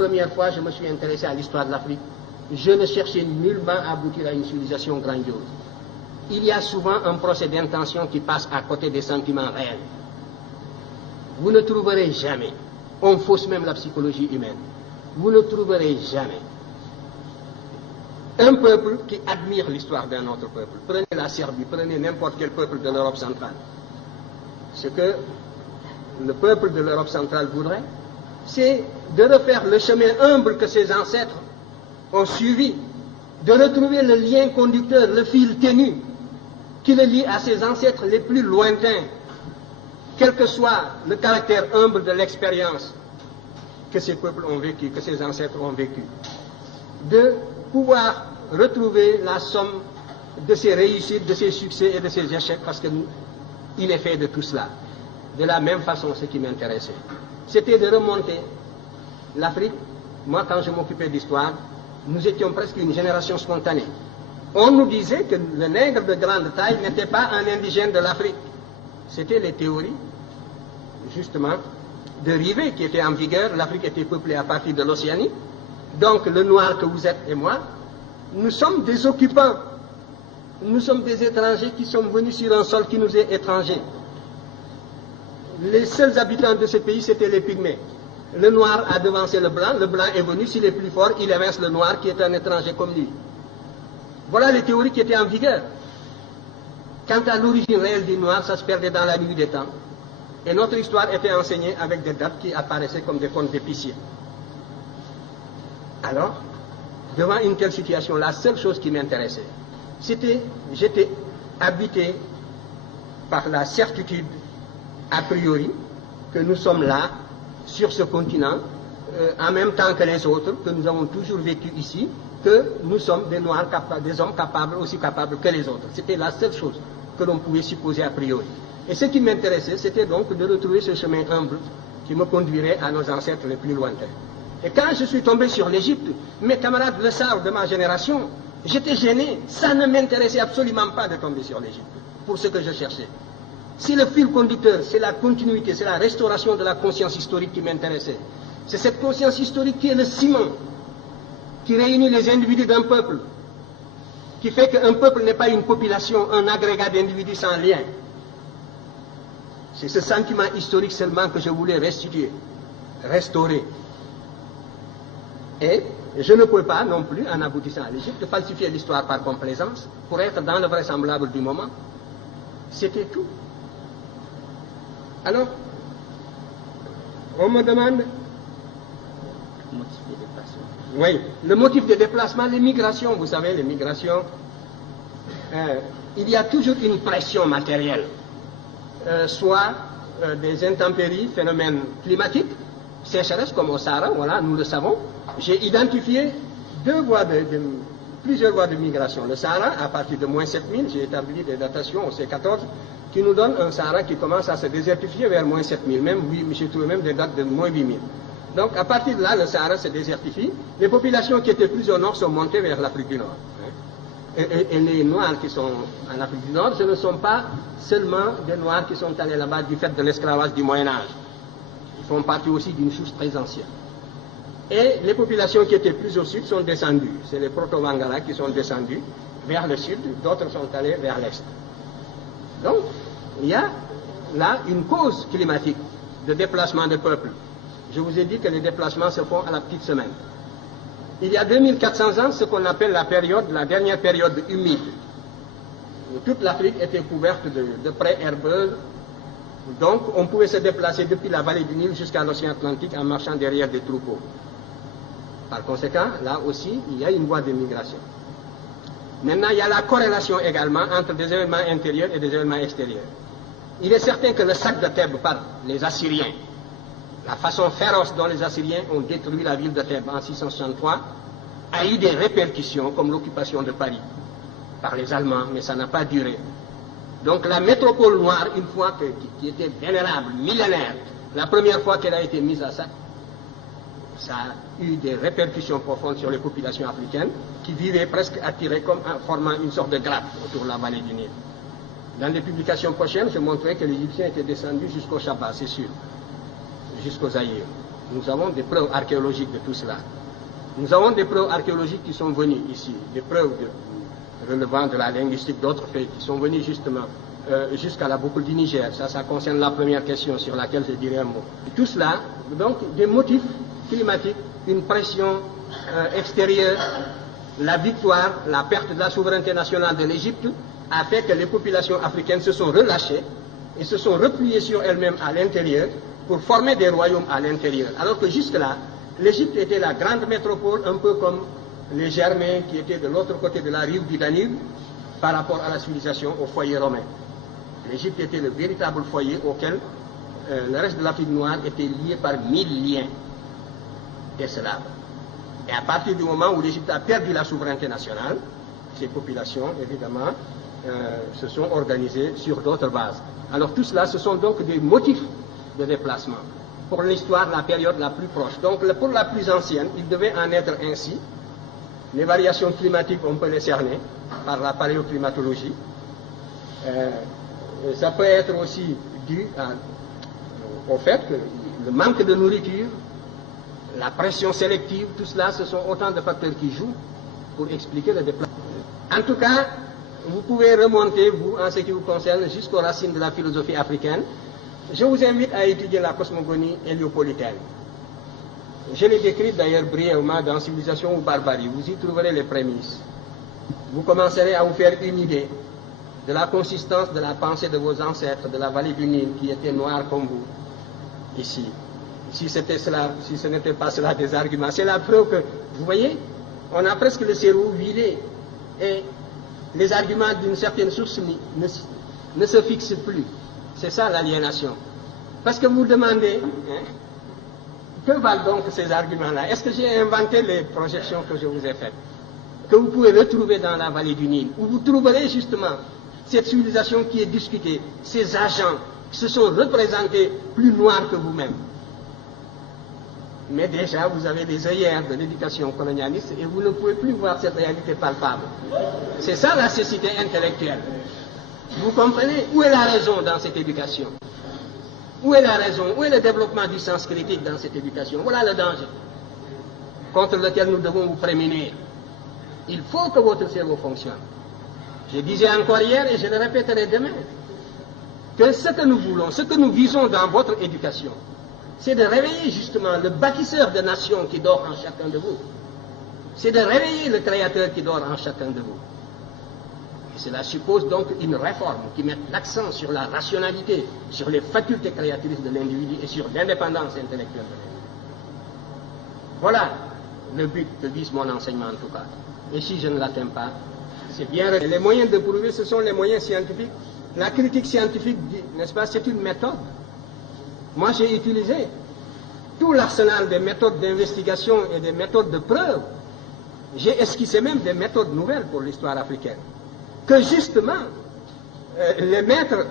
première fois je me suis intéressé à l'histoire de l'Afrique, je ne cherchais nullement à aboutir à une civilisation grandiose. Il y a souvent un procès d'intention qui passe à côté des sentiments réels. Vous ne trouverez jamais, on fausse même la psychologie humaine, vous ne trouverez jamais un peuple qui admire l'histoire d'un autre peuple. Prenez la Serbie, prenez n'importe quel peuple de l'Europe centrale. Ce que le peuple de l'Europe centrale voudrait, c'est de refaire le chemin humble que ses ancêtres ont suivi, de retrouver le lien conducteur, le fil ténu, qui le lie à ses ancêtres les plus lointains, quel que soit le caractère humble de l'expérience que ces peuples ont vécu, que ces ancêtres ont vécu. De pouvoir retrouver la somme de ses réussites, de ses succès et de ses échecs, parce qu'il est fait de tout cela. De la même façon, ce qui m'intéressait, c'était de remonter l'Afrique. Moi, quand je m'occupais d'histoire, nous étions presque une génération spontanée. On nous disait que le nègre de grande taille n'était pas un indigène de l'Afrique. C'était les théories, justement, de Rivet qui étaient en vigueur. L'Afrique était peuplée à partir de l'Océanie. Donc, le noir que vous êtes et moi, nous sommes des occupants. Nous sommes des étrangers qui sommes venus sur un sol qui nous est étranger. Les seuls habitants de ce pays, c'était les pygmées. Le noir a devancé le blanc est venu, s'il est plus fort, il évince le noir qui est un étranger comme lui. Voilà les théories qui étaient en vigueur. Quant à l'origine réelle du noir, ça se perdait dans la nuit des temps. Et notre histoire était enseignée avec des dates qui apparaissaient comme des contes d'épiciers. Alors, devant une telle situation, la seule chose qui m'intéressait, c'était, j'étais habité par la certitude, a priori, que nous sommes là, sur ce continent, en même temps que les autres, que nous avons toujours vécu ici, que nous sommes des Noirs, des hommes capables, aussi capables que les autres. C'était la seule chose que l'on pouvait supposer a priori. Et ce qui m'intéressait, c'était donc de retrouver ce chemin humble qui me conduirait à nos ancêtres les plus lointains. Et quand je suis tombé sur l'Égypte, mes camarades le savent de ma génération, j'étais gêné. Ça ne m'intéressait absolument pas de tomber sur l'Égypte, pour ce que je cherchais. Si le fil conducteur, c'est la continuité, c'est la restauration de la conscience historique qui m'intéressait. C'est cette conscience historique qui est le ciment, qui réunit les individus d'un peuple, qui fait qu'un peuple n'est pas une population, un agrégat d'individus sans lien. C'est ce sentiment historique seulement que je voulais restituer, restaurer. Et je ne peux pas non plus, en aboutissant à l'Égypte, falsifier l'histoire par complaisance pour être dans le vraisemblable du moment. C'était tout. Alors, on me demande... Motif de déplacement. Oui, le motif de déplacement, les migrations, vous savez, les migrations, il y a toujours une pression matérielle, soit des intempéries, phénomènes climatiques, sécheresse comme au Sahara, voilà, nous le savons. J'ai identifié plusieurs voies de migration. Le Sahara, à partir de moins 7000, j'ai établi des datations au C14, qui nous donne un Sahara qui commence à se désertifier vers moins 7000, même, oui, j'ai trouvé même des dates de moins 8000. Donc, à partir de là, le Sahara se désertifie. Les populations qui étaient plus au nord sont montées vers l'Afrique du Nord. Et les Noirs qui sont en Afrique du Nord, ce ne sont pas seulement des Noirs qui sont allés là-bas du fait de l'esclavage du Moyen-Âge. Ils font partie aussi d'une chose très ancienne. Et les populations qui étaient plus au sud sont descendues. C'est les Proto-Vangara qui sont descendus vers le sud, d'autres sont allés vers l'est. Donc, il y a là une cause climatique de déplacement de peuples. Je vous ai dit que les déplacements se font à la petite semaine. Il y a 2400 ans, ce qu'on appelle la dernière période humide. Toute l'Afrique était couverte de prés herbeuses. Donc, on pouvait se déplacer depuis la vallée du Nil jusqu'à l'océan Atlantique en marchant derrière des troupeaux. Par conséquent, là aussi, il y a une voie de migration. Maintenant, il y a la corrélation également entre des événements intérieurs et des événements extérieurs. Il est certain que le sac de Thèbes par les Assyriens, la façon féroce dont les Assyriens ont détruit la ville de Thèbes en 663, a eu des répercussions comme l'occupation de Paris par les Allemands, mais ça n'a pas duré. Donc la métropole noire, une fois qui était vénérable, millénaire, la première fois qu'elle a été mise à sac, ça a eu des répercussions profondes sur les populations africaines qui vivaient presque attirées comme en formant une sorte de grappe autour de la vallée du Nil. Dans les publications prochaines, je montrerai que les Égyptiens étaient descendus jusqu'au Shabbat, c'est sûr, jusqu'au Zaïre. Nous avons des preuves archéologiques de tout cela. Nous avons des preuves archéologiques qui sont venues ici, des preuves relevant de la linguistique, d'autres faits qui sont venus justement jusqu'à la boucle du Niger. Ça concerne la première question sur laquelle je dirai un mot. Tout cela, donc, des motifs climatiques, une pression extérieure, la victoire, la perte de la souveraineté nationale de l'Égypte a fait que les populations africaines se sont relâchées et se sont repliées sur elles-mêmes à l'intérieur pour former des royaumes à l'intérieur. Alors que jusque-là, l'Égypte était la grande métropole, un peu comme les Germains qui étaient de l'autre côté de la rive du Danube par rapport à la civilisation, au foyer romain. L'Égypte était le véritable foyer auquel le reste de l'Afrique noire était lié par 1000 liens esclaves. Et à partir du moment où l'Égypte a perdu la souveraineté nationale, ces populations, évidemment, se sont organisées sur d'autres bases. Alors tout cela, ce sont donc des motifs de déplacement. Pour l'histoire, la période la plus proche. Donc pour la plus ancienne, il devait en être ainsi. Les variations climatiques, on peut les cerner par la paléoclimatologie. Ça peut être aussi dû au fait que le manque de nourriture, la pression sélective, tout cela, ce sont autant de facteurs qui jouent pour expliquer le déplacement. En tout cas, vous pouvez remonter, vous, en ce qui vous concerne, jusqu'aux racines de la philosophie africaine. Je vous invite à étudier la cosmogonie héliopolitaine. Je l'ai décrite d'ailleurs brièvement dans Civilisation ou Barbarie. Vous y trouverez les prémices. Vous commencerez à vous faire une idée de la consistance de la pensée de vos ancêtres de la vallée du Nil qui étaient noirs comme vous, ici. Si c'était cela, si ce n'était pas cela des arguments, c'est la preuve que, vous voyez, on a presque le cerveau vidé et les arguments d'une certaine source ne se fixent plus. C'est ça l'aliénation. Parce que vous demandez, que valent donc ces arguments-là? Est-ce que j'ai inventé les projections que je vous ai faites, que vous pouvez retrouver dans la vallée du Nil, où vous trouverez justement cette civilisation qui est discutée, ces agents qui se sont représentés plus noirs que vous-même. Mais déjà, vous avez des œillères de l'éducation colonialiste et vous ne pouvez plus voir cette réalité palpable. C'est ça la cécité intellectuelle. Vous comprenez? Où est la raison dans cette éducation? Où est la raison? Où est le développement du sens critique dans cette éducation? Voilà le danger contre lequel nous devons vous prémunir. Il faut que votre cerveau fonctionne. Je disais encore hier et je le répéterai demain, que ce que nous voulons, ce que nous visons dans votre éducation, c'est de réveiller justement le bâtisseur de nations qui dort en chacun de vous. C'est de réveiller le créateur qui dort en chacun de vous. Et cela suppose donc une réforme qui mette l'accent sur la rationalité, sur les facultés créatrices de l'individu et sur l'indépendance intellectuelle de l'individu. Voilà le but que vise mon enseignement en tout cas. Et si je ne l'atteins pas, c'est bien. Les moyens de prouver, ce sont les moyens scientifiques. La critique scientifique, n'est-ce pas, c'est une méthode. Moi, j'ai utilisé tout l'arsenal des méthodes d'investigation et des méthodes de preuve. J'ai esquissé même des méthodes nouvelles pour l'histoire africaine. Que justement, les maîtres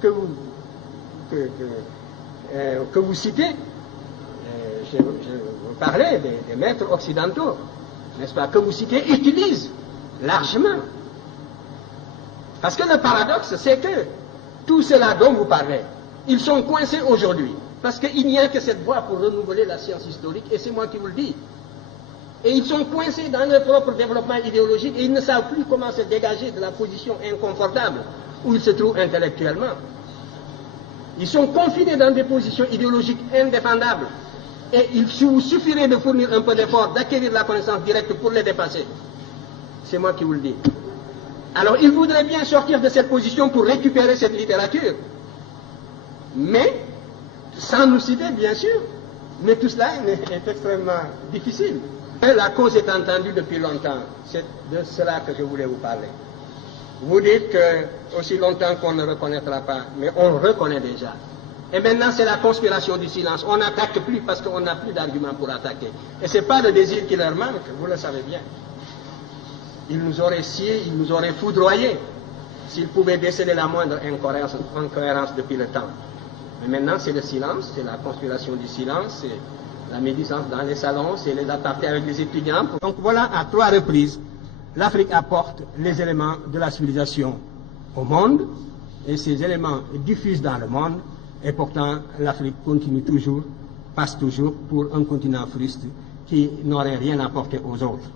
que vous citez, je vous parlais des maîtres occidentaux, n'est-ce pas, que vous citez, utilisent largement. Parce que le paradoxe, c'est que tout cela dont vous parlez, ils sont coincés aujourd'hui. Parce qu'il n'y a que cette voie pour renouveler la science historique, et c'est moi qui vous le dis. Et ils sont coincés dans leur propre développement idéologique, et ils ne savent plus comment se dégager de la position inconfortable où ils se trouvent intellectuellement. Ils sont confinés dans des positions idéologiques indéfendables. Et il vous suffirait de fournir un peu d'effort, d'acquérir la connaissance directe pour les dépasser. C'est moi qui vous le dis. Alors, ils voudraient bien sortir de cette position pour récupérer cette littérature. Mais, sans nous citer, bien sûr, mais tout cela est extrêmement difficile. La cause est entendue depuis longtemps. C'est de cela que je voulais vous parler. Vous dites que aussi longtemps qu'on ne reconnaîtra pas, mais on reconnaît déjà. Et maintenant, c'est la conspiration du silence. On n'attaque plus parce qu'on n'a plus d'arguments pour attaquer. Et ce n'est pas le désir qui leur manque, vous le savez bien. Ils nous auraient sciés, ils nous auraient foudroyés s'ils pouvaient déceler la moindre incohérence depuis le temps. Mais maintenant, c'est le silence, c'est la conspiration du silence, c'est la médisance dans les salons, c'est les apartés avec les étudiants. Donc voilà, à 3 reprises, l'Afrique apporte les éléments de la civilisation au monde, et ces éléments diffusent dans le monde, et pourtant l'Afrique continue toujours passe toujours pour un continent fruste qui n'aurait rien apporté aux autres.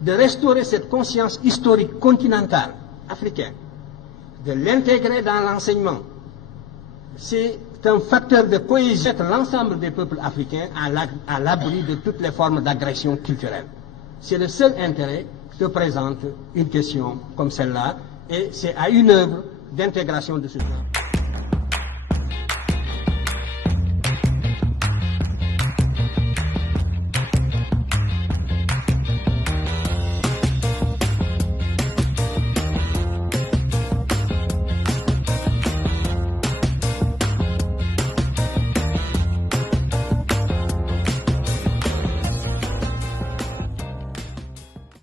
De restaurer cette conscience historique continentale africaine, de l'intégrer dans l'enseignement, c'est un facteur de cohésion de l'ensemble des peuples africains à l'abri de toutes les formes d'agression culturelle. C'est le seul intérêt que présente une question comme celle-là, et c'est à une œuvre d'intégration de ce genre.